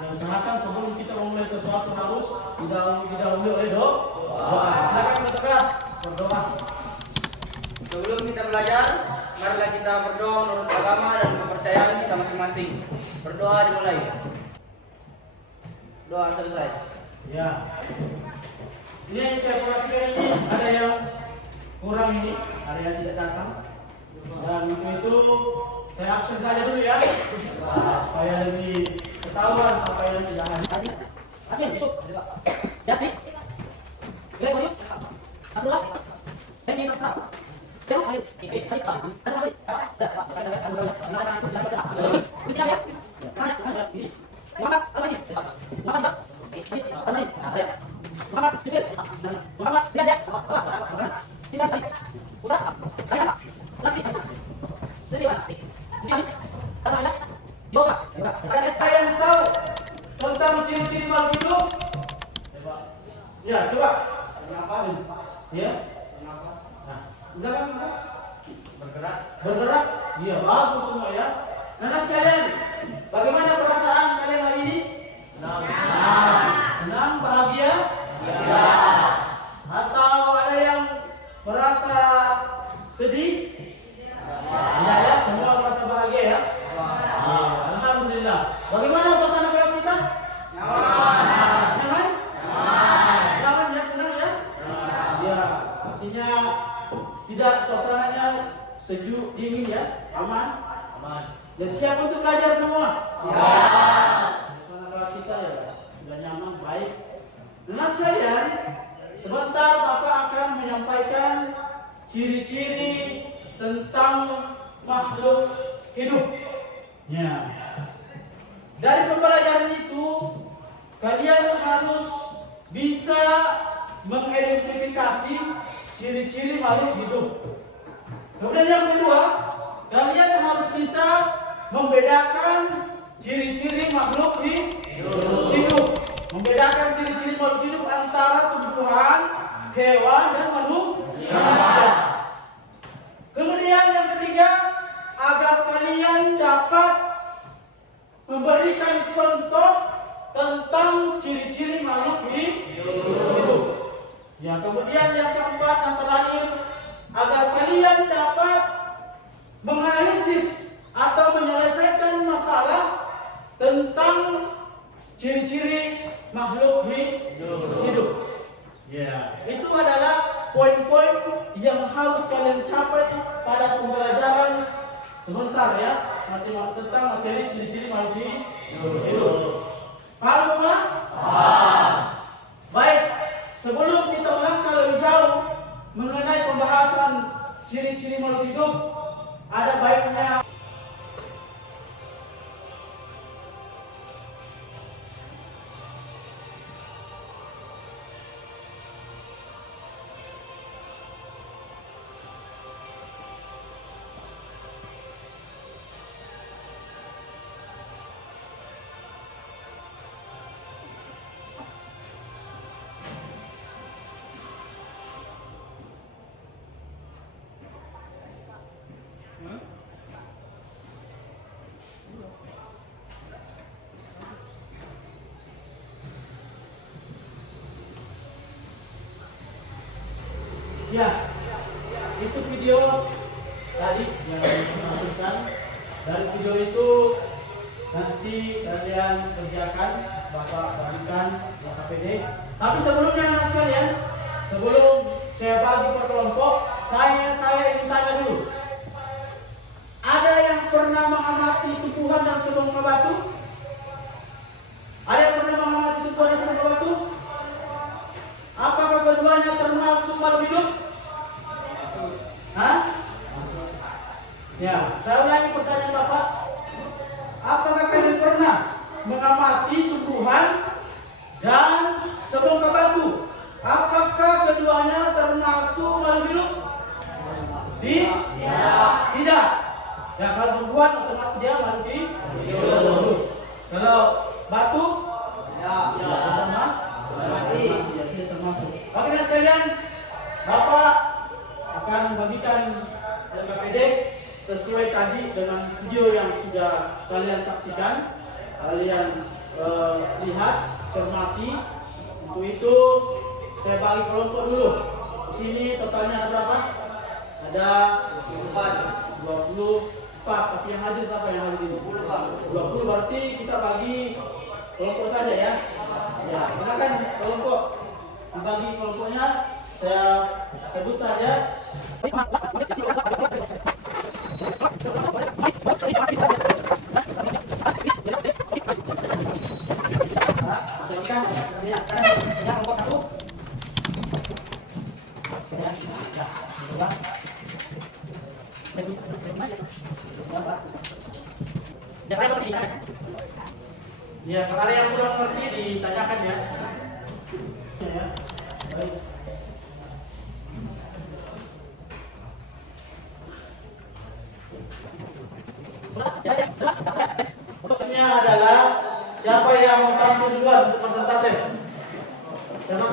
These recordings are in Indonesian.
yang usahakan sebelum kita memulai sesuatu harus didahului oleh doa. Silakan kita keras berdoa. Sebelum kita belajar, marilah kita berdoa menurut agama dan kepercayaan kita masing-masing. Berdoa dimulai. Doa selesai. Ya. Ini yang saya perhatikan ini ada yang kurang ini, ada yang tidak datang. Dan itu saya absen saja dulu ya. Supaya lebih ketahuan sampai yang tidak hadir. Asmin, masuk. Jasni. Gregorius. Asmullah. Henry Sartra. Pero ayo. Muhammad Al-Masih. Muhammad Muhammad Yusuf. Muhammad Biadab. Tidak tadi. Putra. Ayah. Sakti. Sediwan. Sediwan. Asalnya. Yoga. Ada yang tahu tentang ciri-ciri makhluk hidup? Ya, coba. Nafas. Ya. Nafas. Nah, udah kan? Bergerak. Bergerak? Iya, bagus semua ya. Nah, sekalian, bagaimana perasaan kalian hari ini? Senang, bahagia? Ya. Atau ada yang merasa sedih? Tidak ya, semua merasa bahagia ya. Alhamdulillah. Bagaimana suasana kelas kita? Nyaman. Nyaman? Nyaman ya, senang ya? Ya, artinya tidak suasananya sejuk, dingin ya, aman. Dan siap untuk belajar semua? Suasana kelas kita ya sudah nyaman, baik. Nah sekalian, sebentar Bapak akan menyampaikan ciri-ciri tentang makhluk hidup. Ya. Dari pembelajaran itu, kalian harus bisa mengidentifikasi ciri-ciri makhluk hidup. Kemudian yang kedua, kalian harus bisa membedakan ciri-ciri makhluk hidup. Membedakan ciri-ciri makhluk hidup antara tumbuhan, hewan, dan manusia. Kemudian yang ketiga, agar kalian dapat memberikan contoh tentang ciri-ciri makhluk hidup. Ya, kemudian yang keempat, yang terakhir, agar kalian dapat menganalisis atau menyelesaikan masalah tentang ciri-ciri makhluk hidup. Ya, itu adalah poin-poin yang harus kalian capai pada pembelajaran sebentar ya, nanti tentang materi ciri-ciri makhluk hidup. Paham semua? Baik, sebelum kita melangkah lebih jauh mengenai pembahasan ciri-ciri makhluk hidup, ada baiknya ya, itu video tadi yang dimasukkan. Dari video itu nanti kalian kerjakan, Bapak bagikan di KPD. Tapi sebelumnya anak sekalian, sebelum saya bagi per kelompok, saya ingin tanya dulu. Ada yang pernah mengamati tumbuhan dan sebongkah batu? Ada yang pernah mengamati tumbuhan dan sebongkah batu? Apakah keduanya termasuk makhluk hidup? Hah? Ya, saya ulangi pertanyaan Bapak. Apakah kalian pernah mengamati tumbuhan dan sebongkah batu? Apakah keduanya termasuk makhluk hidup? Tidak. Ya, kalau tumbuhan otomatis dia makhluk hidup. Kalau batu? Ya, termasuk. Oke, sekalian, Bapak akan bagikan LKPD sesuai tadi dengan video yang sudah kalian saksikan. Kalian lihat, cermati. Untuk itu saya bagi kelompok dulu. Di sini totalnya ada berapa? Ada 24, tapi yang hadir berapa yang hadir ini? 20, berarti kita bagi kelompok saja ya. Ya, silakan kelompok. Dibagi kelompoknya, saya sebut saja. Ya, kalau ada yang kurang ngerti ditanyakan ya. Ya. Baik. Maksudnya adalah siapa yang tampil duluan untuk presentasi? Siapa?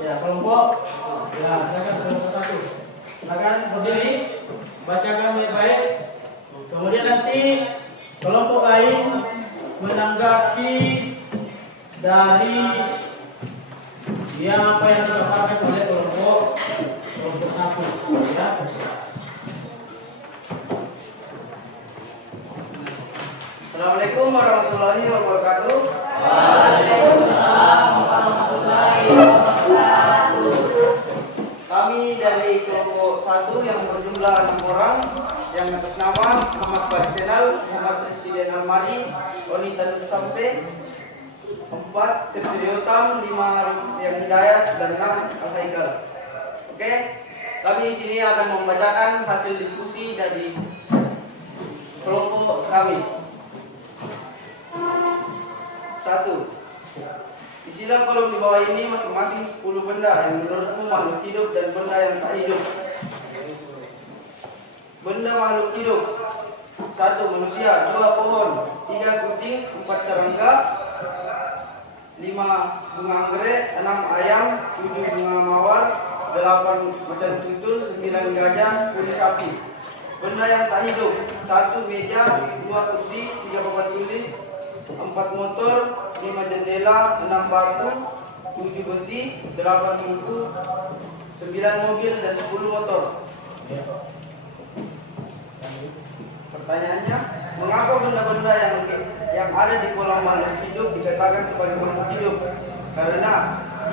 Ya, kelompok. Ya, silakan kelompok satu. Silakan berdiri, bacakan baik-baik. Kemudian nanti kelompok lain menanggapi dari apa yang dipaparkan oleh kelompok satu. Ya. Assalamualaikum warahmatullahi wabarakatuh. Waalaikumsalam warahmatullahi wabarakatuh. Kami dari kelompok 1 yang berjumlah 6 orang yang atas nama Muhammad Barisenal, Muhammad Rifdian Almari, Onita Sampe, 4 Septiriotam, 5 yang Hidayat, dan 6 Al-Haikal. Oke, kami di sini akan membacakan hasil diskusi dari kelompok kami. 1. Isilah kolom di bawah ini masing-masing 10 benda yang menurutmu makhluk hidup dan benda yang tak hidup. Benda makhluk hidup: 1 manusia, 2 pohon, 3 kucing, 4 serangga, 5 bunga anggrek, 6 ayam, 7 bunga mawar, 8 macan tutul, 9 gajah, 10 sapi. Benda yang tak hidup: 1 meja, 2 kursi, 3 papan tulis, 4 motor, 5 jendela, 6 batu, 7 besi, 8 buku, 9 mobil, dan 10 motor. Pertanyaannya, mengapa benda-benda yang ada di kolam makhluk hidup dikatakan sebagai makhluk hidup? Karena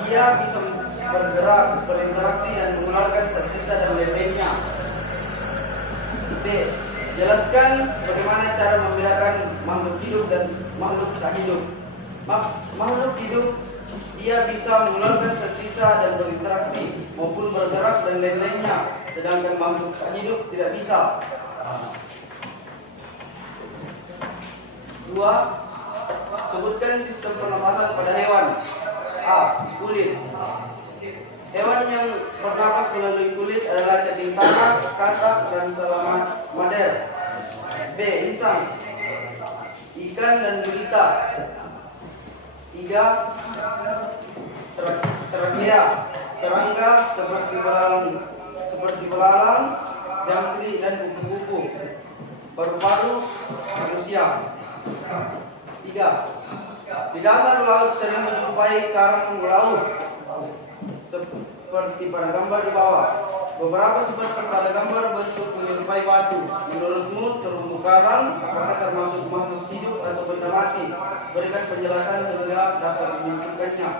dia bisa bergerak, berinteraksi, dan mengeluarkan tersisa dan lain-lainnya. B. Jelaskan bagaimana cara membedakan makhluk hidup dan makhluk tak hidup. Makhluk hidup dia bisa mengeluarkan tersisa dan berinteraksi maupun bergerak dan lain-lainnya, sedangkan makhluk tak hidup tidak bisa. 2. Sebutkan sistem pernapasan pada hewan. A. Kulit. Hewan yang bernapas melalui kulit adalah cacing tanah, katak, dan salamander. B. Insang, ikan, dan gurita. 3. Trakea, serangga seperti belalang, jangkrik, dan kupu-kupu. Paru-paru manusia. 3. Di dasar laut sering menjumpai karang laut seperti pada gambar di bawah. Beberapa seperti pada gambar bentuk menyerupai batu. Menurutmu terumbu karang apakah termasuk makhluk hidup atau benda mati? Berikan penjelasan hingga dapat menunjukkannya.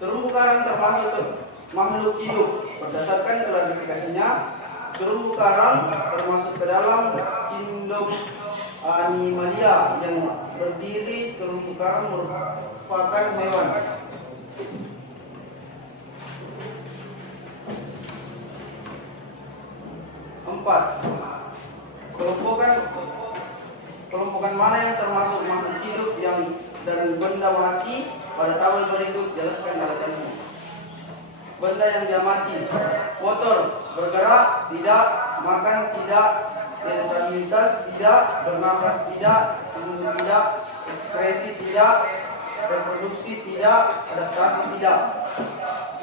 Terumbu karang termasuk makhluk hidup. Berdasarkan klasifikasinya, terumbu karang termasuk ke dalam kingdom Animalia yang berdiri. Terumbu karang merupakan hewan. Kelompokan mana yang termasuk makhluk hidup dan benda mati? Pada tabel berikut jelaskan alasannya. Benda yang dia mati: motor, bergerak tidak, makan tidak, irritabilitas tidak, bernapas tidak, tumbuh tidak, ekspresi tidak, reproduksi tidak, adaptasi tidak.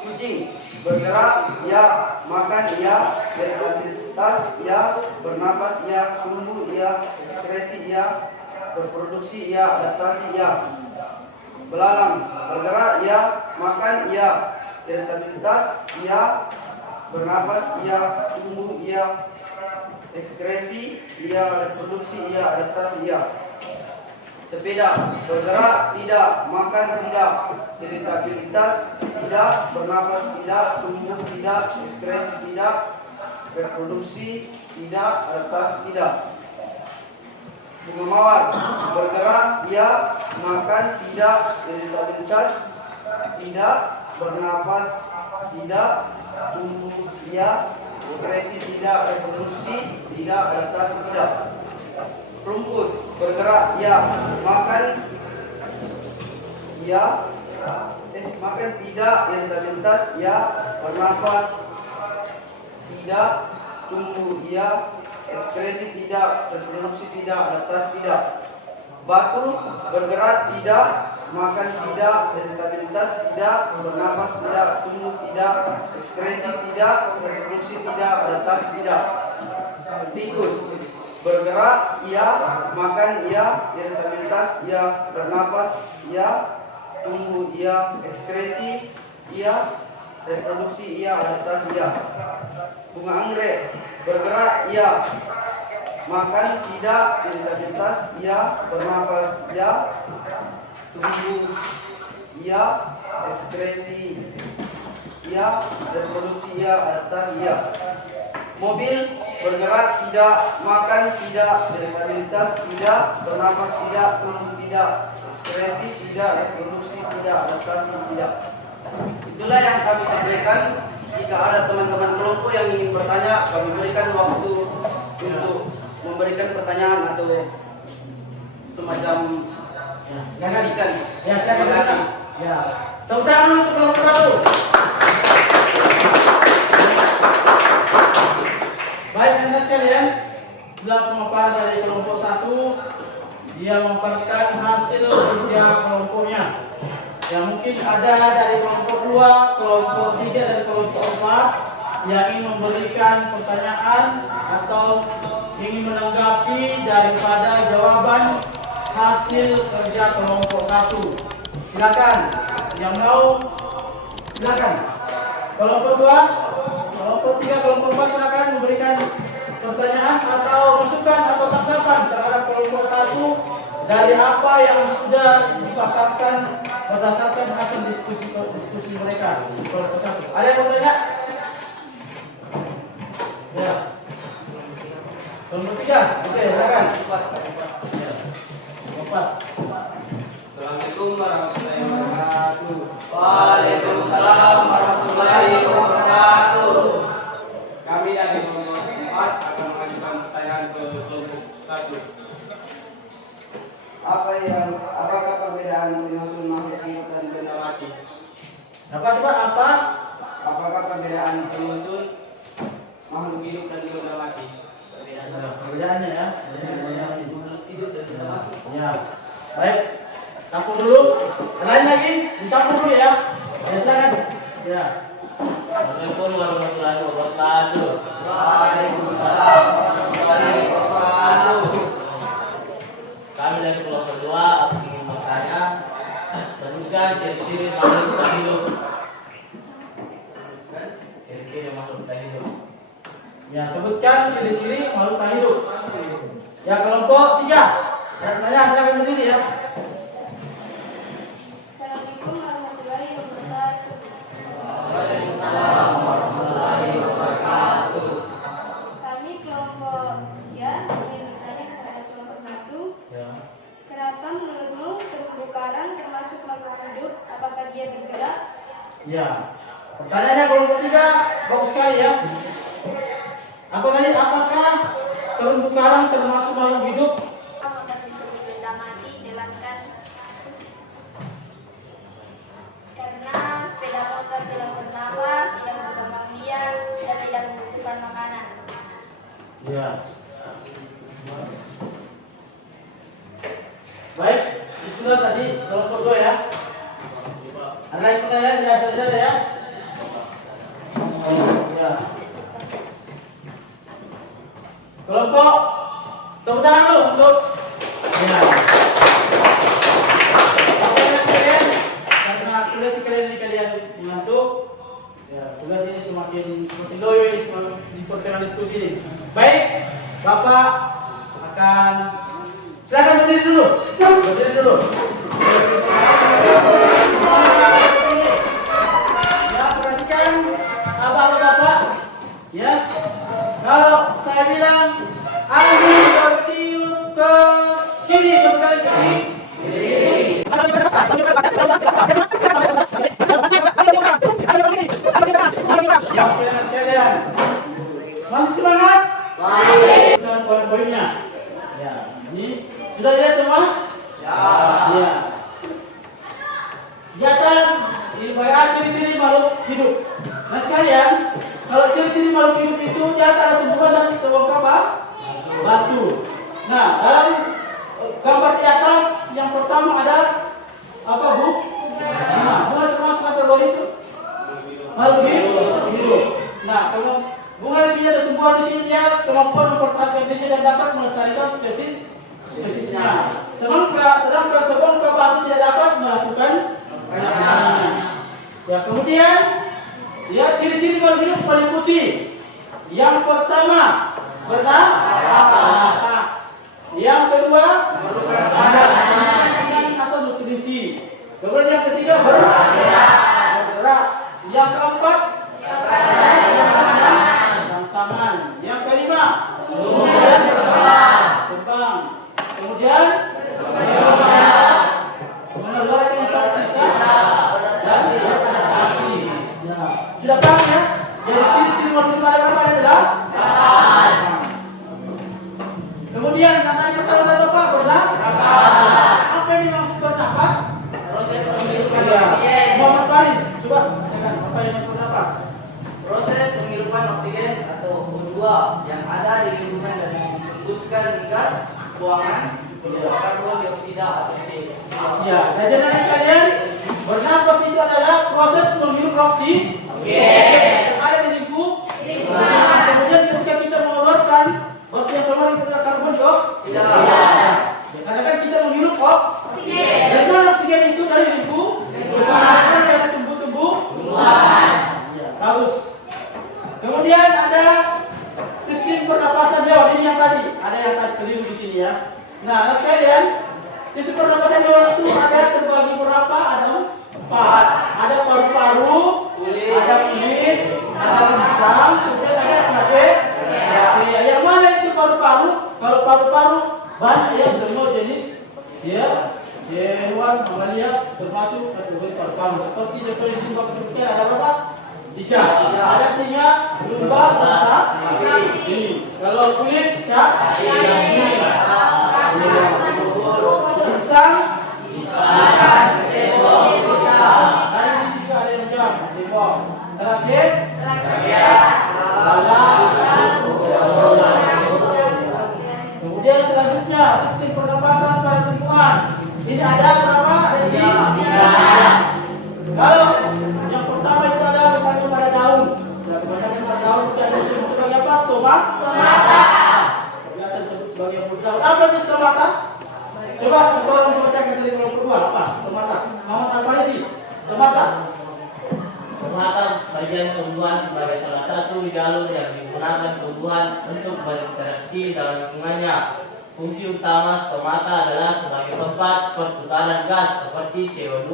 Kucing, bergerak ya, makan ya, irritabilitas ya, bernapas ya, tumbuh ya, ekspresi ya, berproduksi iya, adaptasi iya. Belalang, bergerak iya, makan iya, iritabilitas iya, bernapas iya, tumbuh iya, ekskresi iya, reproduksi iya, adaptasi iya. Sepeda, bergerak tidak, makan tidak, iritabilitas tidak, bernapas tidak, tumbuh tidak, ekskresi tidak, reproduksi tidak, adaptasi tidak. Bunga mawar, bergerak iya, makan tidak, iritabilitas tidak, bernapas tidak, tumbuh iya, ekskresi tidak, reproduksi tidak, adaptasi tidak. Rumput, bergerak iya, makan iya, makan tidak, iritabilitas iya, bernapas tidak, tumbuh iya, ekskresi tidak, reproduksi tidak, adaptasi tidak. Batu, bergerak tidak, makan tidak, iritabilitas tidak, bernapas tidak, tumbuh tidak, ekskresi tidak, reproduksi tidak, adaptasi tidak. Tikus, bergerak iya, makan iya, iritabilitas iya, bernapas iya, tumbuh iya, ekskresi iya, reproduksi iya, adaptasi iya. Bunga anggrek, bergerak iya, makan tidak, iritabilitas iya, bernapas iya, tumbuh iya, ekskresi iya, reproduksi iya, adaptasi iya. Mobil, bergerak tidak, makan tidak, iritabilitas tidak, bernapas tidak, tumbuh tidak, ekskresi tidak, reproduksi tidak, adaptasi tidak. Itulah yang kami sampaikan. Jika ada teman-teman kelompok yang ingin bertanya, kami berikan waktu untuk memberikan pertanyaan atau semacam Silakan. Ya, silakan. Terima kasih. Ya. Tepuk tangan dulu untuk kelompok 1. Baik, anda sekalian, setelah pemaparan dari kelompok 1, dia memaparkan hasil kerja kelompoknya. Ya, mungkin ada dari kelompok 2, kelompok 3 dan kelompok 4 yang ingin memberikan pertanyaan atau ingin menanggapi daripada jawaban hasil kerja kelompok 1. Silakan. Yang mau silakan. Kelompok 2, kelompok 3, kelompok 4 silakan memberikan pertanyaan atau masukan atau tanggapan terhadap kelompok 1 dari apa yang sudah dipaparkan berdasarkan hasil diskusi mereka di kelompok 1. Ada yang bertanya? Ya. Kelompok 3, oke, silakan. Ya. Kelompok 4. Assalamualaikum warahmatullahi wabarakatuh. Waalaikumsalam warahmatullahi wabarakatuh. Kami dari kelompok 4 akan mengajukan pertanyaan ke kelompok 1. Apakah perbedaan dinosaurus makhluk hidup dan benda mati? Apa? Apakah perbedaan dinosaurus makhluk hidup dan benda mati? Perbedaannya ya. Hidup dan benda mati. Ya. Baik. Campur dulu. Lain lagi, dicampur dulu ya. Ya, silakan. Ya. Assalamualaikum warahmatullahi wabarakatuh. Waalaikumsalam warahmatullahi wabarakatuh. Kami dari kelompok 2 ingin bertanya, sebutkan ciri-ciri makhluk tak hidup. Ciri-ciri makhluk tak hidup. Ya, sebutkan ciri-ciri makhluk tak hidup. Ya, kelompok 3. Ya, tanya silakan berdiri ya. Assalamualaikum warahmatullahi wabarakatuh. Waalaikumsalam warahmatullahi wabarakatuh. Kami kelompok ya ingin bertanya kepada kelompok 1. Ya. Kenapa menurutmu terumbu karang termasuk makhluk hidup? Apakah dia bergerak? Ya. Pertanyaannya kelompok 3, bagus sekali ya. Apa tadi? Apakah terumbu karang termasuk makhluk hidup? Motor disebut benda mati, jelaskan. Karena sepeda motor tidak bernafas, tidak berkembang biak, dan tidak membutuhkan makanan. Ya. Baik, itulah tadi kelompok 2 ya. Ada lagi pertanyaan tidak ada ya? Ya. Kelompok, tepuk tangan dulu untuk Ya. Oke sekalian, karena kuliah kalian ini kalian mengantuk, ya kuliah ini semakin loyo di pertengahan diskusi ini. Baik, Bapak akan silakan berdiri dulu. Berdiri dulu. Ya, perhatikan Bapak. Ya. Kalau saya bilang angin bertiup ke kiri, kembali ke kiri. Ya, kalian sekalian. Masih semangat? Masih. Kita poin-poinnya. Ya, ini sudah lihat semua? Ya. Di atas ini banyak ciri-ciri makhluk hidup. Nah sekalian, kalau ciri-ciri makhluk hidup itu dia ada tumbuhan dan sebongkah batu. Nah, dalam gambar di atas yang pertama ada apa, Bu? Bunga termasuk kategori itu makhluk hidup. Nah, kalau bunga di sini ada tumbuhan di sini dia kemampuan mempertahankan diri dan dapat melestarikan spesiesnya. Sedangkan sebongkah batu tidak dapat melakukan penanamannya. Ya, kemudian ya ciri-ciri makhluk hidup paling putih. Yang pertama bernafas. Yang kedua ada makanan atau nutrisi. Kemudian yang ketiga bergerak. Yang keempat rangsangan. Yang kelima kembang. Kemudian mengeluarkan sisa dan beradaptasi. Ya. Sudah paham ya? Jadi ciri-ciri makhluk hidup ada adalah kemudian yang tadi pertama satu apa? Bernafas. Apa yang dimaksud bernafas? Proses penghirupan Ya. oksigen. Muhammad Faris, coba katakan apa yang dimaksud bernafas? Proses penghirupan oksigen atau O2 yang ada di lingkungan dan menghembuskan gas buangan berupa karbon dioksida atau C. Ya, jadi anak sekalian, bernafas itu adalah proses menghirup oksigen yang ada di lingkungan. Kemudian ketika kita mengeluarkan, oksigen yang keluar itu adalah karbon dioksida. Ya, karena kan kita menghirup oksigen. Dari mana oksigen itu? Dari lingkungan, dari tumbuh-tumbuhan. Ya, bagus. Kemudian ada sistem pernapasan hewan. Ini yang tadi, ada yang tadi keliru di sini ya. Nah, anak sekalian, sistem pernapasan hewan itu ada terbagi berapa? Ada 4. Ada paru-paru, ada kulit, ada insang, kemudian ada telapak. Ya, yang mana itu paru-paru? Kalau paru-paru banyak ya, semua jenis ya hewan mamalia termasuk kategori paru-paru. Seperti contoh jimbab sebutkan ada berapa? 3. Ada singa, lumba, dan sapi. Kalau kulit sapi. Insang, ikan, cebong, ada juga ada yang jam, cebong. Terakhir, kemudian selanjutnya sistem pernapasan pada tumbuhan. Ini ada berapa? Ada 3. Kalau yang pertama itu ada misalnya pada daun. Ya, kebanyakan pada daun kita disebut sebagai apa? Stomata. Biasa disebut sebagai daun. Apa itu stomata? Coba orang membacakan dari nomor kedua. Apa? Stomata. Muhammad Al-Farisi. Stomata. Stomata bagian tumbuhan sebagai salah satu jalur yang digunakan tumbuhan untuk berinteraksi dalam lingkungannya. Fungsi utama stomata adalah sebagai tempat perputaran gas seperti CO2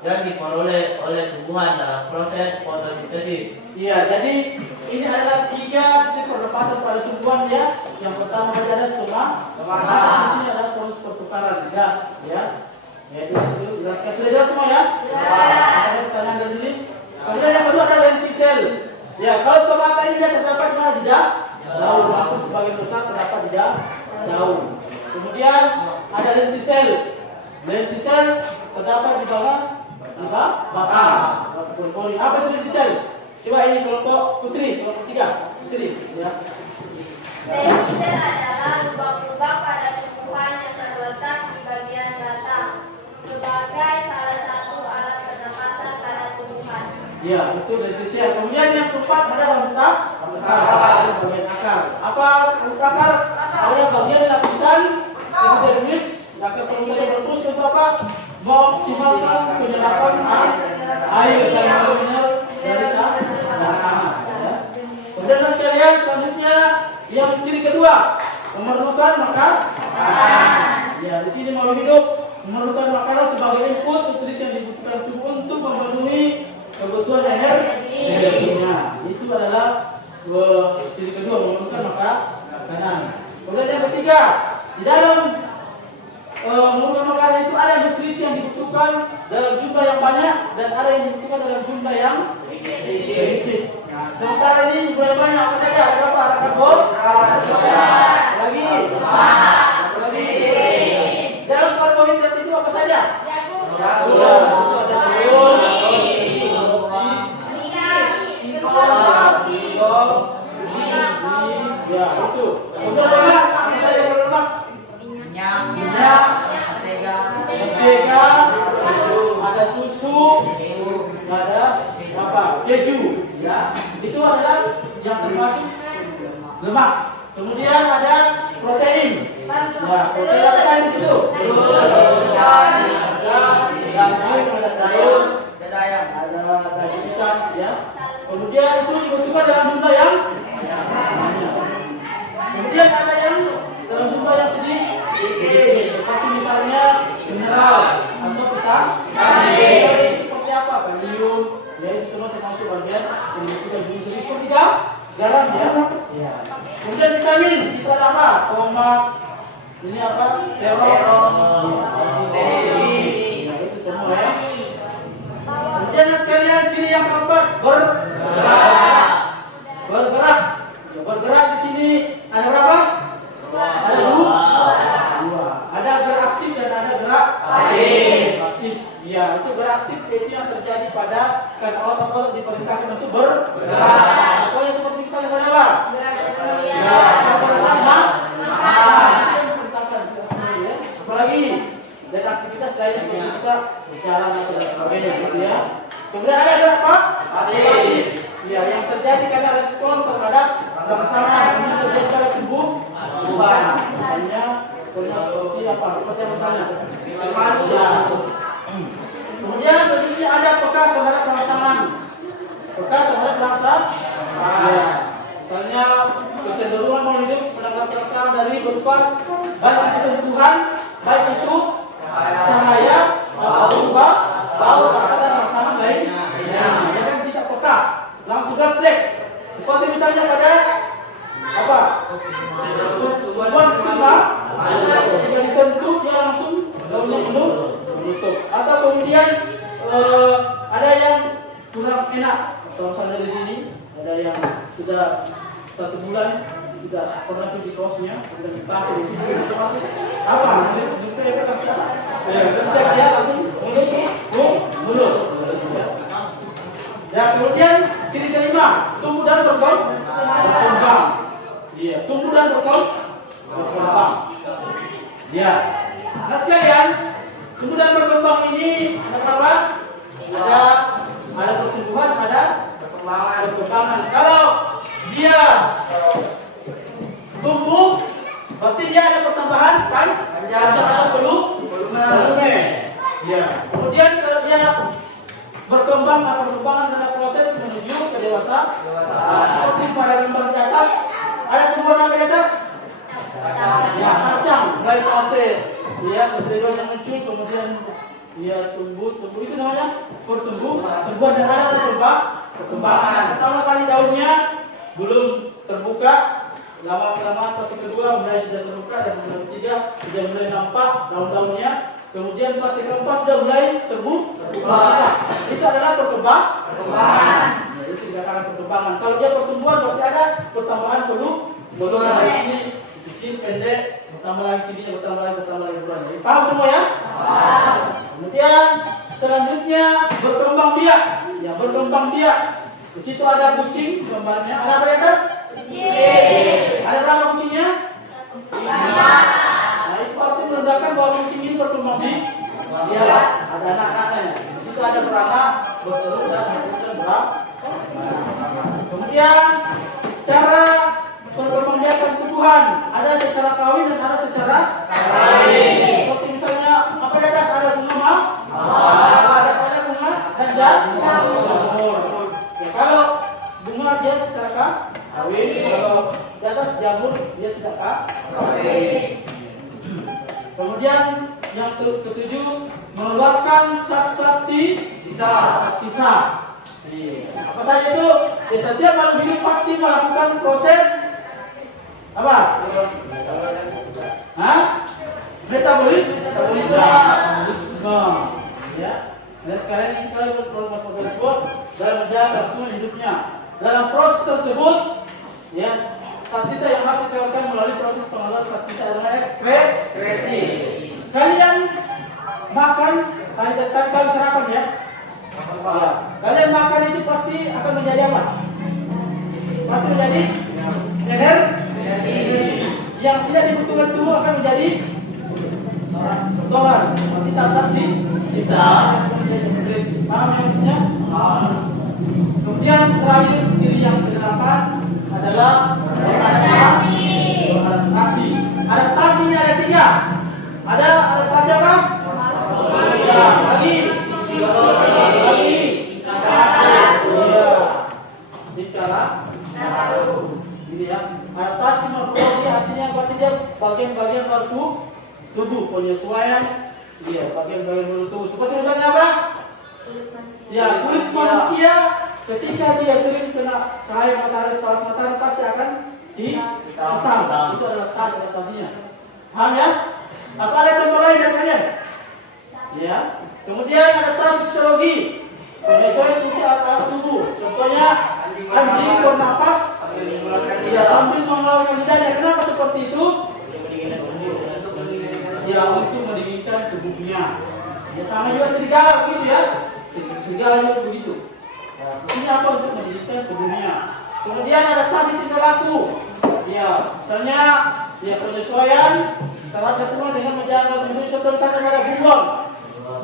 yang diperoleh oleh tumbuhan dalam proses fotosintesis. Iya, jadi ini adalah 3 sistem pernapasan pada tumbuhan ya. Yang pertama ada stomata. Di sini ada proses pertukaran gas ya. Ya itu jelaskan. Sudah jelas semua ya? Ada pertanyaan dari sini. Kemudian yang kedua ada lentisel. Ya, kalau stomata ini dia terdapat di mana? Di daun. Maupun sebagian besar terdapat di daun. Kemudian ada lentisel. Lentisel terdapat di bawah batang. Apa itu lentisel? Coba ini kelompok putri, kelompok 3. Putri ya. Lentisel adalah lubang-lubang pada tumbuhan yang terletak di bagian batang sebagai salah satu alat pernapasan pada tumbuhan. Iya, itu lentisel. Kemudian yang keempat ada rambut bagian akar. Apa rambut akar? Ada bagian lapisan epidermis Akan perlu saja berterus untuk apa? Mengoptimalkan penyerapan air dan mineral dari tanah. Ya. Kemudian sekalian selanjutnya yang ciri kedua memerlukan makanan. Ya, di sini mau hidup memerlukan makanan sebagai input nutrisi yang dibutuhkan tubuh untuk memenuhi kebutuhan energinya. Itu adalah ciri kedua memerlukan makanan. Kemudian yang ketiga, di dalam memerlukan makanan itu ada nutrisi yang dibutuhkan dalam jumlah yang banyak dan ada yang dibutuhkan dalam jumlah yang sedikit. Nah, sementara ini jumlah yang banyak apa saja? Ada berapa? Ada karbon? Lagi? Lagi? Dalam karbohidrat itu apa saja? Jagung. Ada telur, ya itu. Kemudian lemak, apa saja lemak? Minyak, mentega, ada susu, ada apa? Keju, ya. Itu adalah yang termasuk lemak. Kemudian ada protein. Ya, protein apa saja di situ? Ada daging, ada daun, ada daging ikan, ya. Kemudian itu dibutuhkan dalam jumlah yang banyak. Kemudian ada yang dalam jumlah yang sedikit, seperti misalnya mineral atau vitamin. Seperti apa? Kalium, ya itu semua termasuk bagian yang dibutuhkan jenis seperti garam, ya. Kemudian vitamin, itu ada apa? Tomat, ini apa? Terong, ya itu semua ya. Kemudian sekalian ciri yang keempat bergerak. Ya, bergerak di sini ada berapa? Ada dua. Ada gerak aktif dan ada gerak pasif. Ya, itu gerak aktif itu yang terjadi pada karena otot-otot diperintahkan untuk bergerak. Pokoknya seperti misalnya pada apa? Ya, pada saat diperintahkan kita sendiri ya. Apalagi dan aktivitas lain seperti kita berjalan atau dan sebagainya gitu ya. Kemudian ada gerak apa? Pasif. Ya, yang terjadi karena respon terhadap rangsangan yang terjadi pada tubuh. Misalnya seperti apa? Seperti yang misalnya. Kemudian selanjutnya ada peka terhadap rangsangan. Peka terhadap rangsangan. Ya. Misalnya kecenderungan mau hidup menangkap rangsangan dari berupa baik itu sentuhan, baik itu cahaya, atau bau, rasa dan rangsangan lainnya. Ya kan kita peka, langsung refleks. Seperti misalnya pada apa? Tumbuhan ketimbang, ketika disentuh dia langsung daunnya menutup. Atau kemudian ada yang kurang enak. Kalau misalnya di sini ada yang sudah 1 bulan tidak pernah cuci kaosnya, kemudian dipakai di sini otomatis apa? Itu efek rasa. Refleks ya langsung mulut. Ya, kemudian ciri kelima, tumbuh dan berkembang. Iya, tumbuh dan berkembang. Ya. Nah sekalian, tumbuh dan berkembang ini ada berapa? Ada pertumbuhan, ada perkembangan. Kalau dia tumbuh, berarti dia ada pertambahan panjang atau volume. Ya. Kemudian kalau dia berkembang atau perkembangan dalam proses menuju ke dewasa. Seperti pada gambar di atas, ada tumbuhan apa di atas? Ya, kacang, mulai fase, ya, kemudian yang muncul, kemudian dia tumbuh itu namanya tumbuhan dan ada perkembangan. Pertama kali daunnya belum terbuka, lama-lama fase kedua mulai sudah terbuka dan fase ketiga sudah mulai nampak daun-daunnya. Kemudian fase keempat sudah mulai terbuka. Itu adalah perkembangan. Ya, itu dikatakan perkembangan. Kalau dia pertumbuhan berarti ada pertambahan volume. Di sini kecil, pendek, bertambah lagi tingginya, bertambah lagi ukurannya. Paham semua ya? Kemudian selanjutnya berkembang biak. Ya, berkembang biak. Di situ ada kucing gambarnya. Ada apa di atas? Kucing. Ada berapa kucingnya? 5. Nah, itu arti menandakan bahwa kucing ini berkembang biak. Ada anak-anaknya. Di situ ada beranak, bertelur dan beranak. Kemudian cara perkembangbiakan tumbuhan ada secara kawin dan ada secara lain. Seperti kawin. Kalau di atas jamur dia tidak kawin. Kemudian yang ketujuh, mengeluarkan saksi sisa. Apa saja itu? Ya, setiap makhluk hidup pasti melakukan proses apa? Metabolisme. Ya. Dan sekarang ini kita berproses tersebut dalam menjaga semua hidupnya. Dalam proses tersebut, ya, zat sisa yang harus dikeluarkan melalui proses pengeluaran zat sisa adalah ekskresi. Kalian makan, kalian sarapan ya. Ya. Kalian makan itu pasti akan menjadi apa? Pasti menjadi energi. Yang tidak dibutuhkan tubuh akan menjadi kotoran. Berarti zat sisa menjadi ekskresi. Paham ya maksudnya? Kemudian terakhir ciri yang ke-8 adalah adaptasi. Adaptasinya ada 3. Ada adaptasi apa? Ya, lagi. Ini ya. Adaptasi morfologi artinya apa saja? Bagian-bagian tubuh, penyesuaian. Iya, bagian-bagian tubuh. Seperti misalnya apa? Ya, kulit manusia ketika dia sering kena cahaya matahari, panas matahari pasti akan hitam. Itu adalah adaptasinya. Paham ya? Apa ada contoh lain dari kalian? Ya. Kemudian adaptasi fisiologi, penyesuaian fungsi alat tubuh. Contohnya anjing bernapas, dia sambil mengeluarkan lidahnya. Kenapa seperti itu? Ya, untuk mendinginkan tubuhnya. Ya, sama juga serigala begitu ya. Serigala juga begitu. Ya, fungsinya apa? Untuk mendinginkan tubuhnya. Kemudian adaptasi tingkah laku. Ya, misalnya ya penyesuaian terhadap lingkungan dengan menjaga sendiri. Contoh misalnya pada bunglon.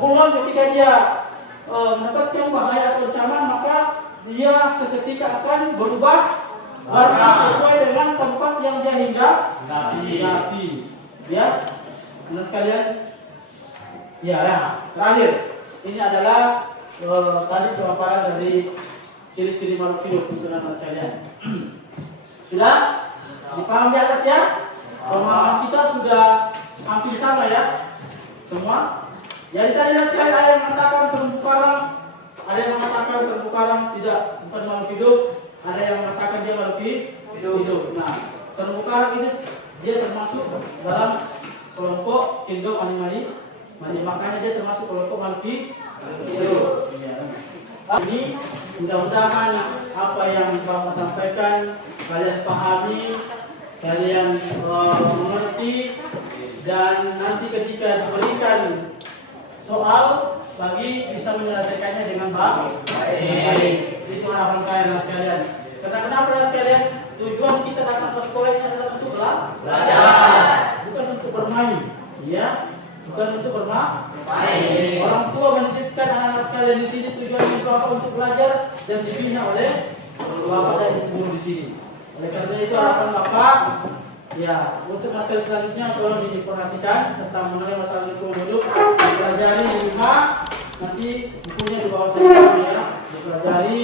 Bunglon ketika dia mendapatkan bahaya atau ancaman, maka dia seketika akan berubah warna sesuai dengan tempat yang dia hinggapi. Ya, teman sekalian. Ya, terakhir ini adalah tadi pemaparan dari ciri-ciri makhluk hidup untuk teman sekalian. Sudah dipahami di atas ya? Pemahaman kita sudah hampir sama ya, semua. Jadi tadi sekalian ada yang mengatakan terumbu karang, ada yang mengatakan terumbu karang bukan makhluk hidup, ada yang mengatakan dia makhluk hidup. Nah, terumbu karang ini dia termasuk dalam kelompok kingdom animali, makanya dia termasuk kelompok makhluk hidup. Ini mudah-mudahan apa yang Bapak sampaikan kalian pahami, kalian mengerti, dan nanti ketika diberikan soal bagi bisa menyelesaikannya dengan baik. Itu harapan saya sekalian. Karena kenapa sekalian? Tujuan kita datang ke sekolah ini adalah untuk belajar, bukan untuk bermain. Ya, bukan untuk bermain. Orang tua menitipkan anak-anak sekalian di sini tujuannya Bapak untuk belajar dan dibina oleh Bapak dan Ibu di sini. Oleh karena itu harapan Bapak, ya, untuk materi selanjutnya tolong diperhatikan tentang mengenai masalah lingkungan hidup, dipelajari di rumah, nanti bukunya di bawah saya ya, dipelajari,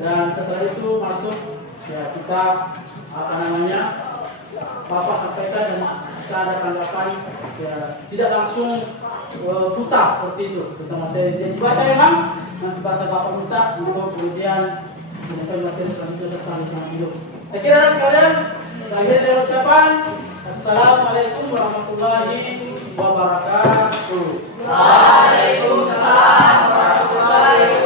dan setelah itu masuk ya kita Bapak sampaikan dan kita ada tanggapan ya, tidak langsung buta seperti itu tentang materi. Jadi baca memang nanti bahasa Bapak minta untuk kemudian menyampaikan materi selanjutnya tentang lingkungan hidup. Saya kira sekalian, saya akhiri ucapan Assalamualaikum warahmatullahi wabarakatuh. Waalaikumsalam warahmatullahi wabarakatuh.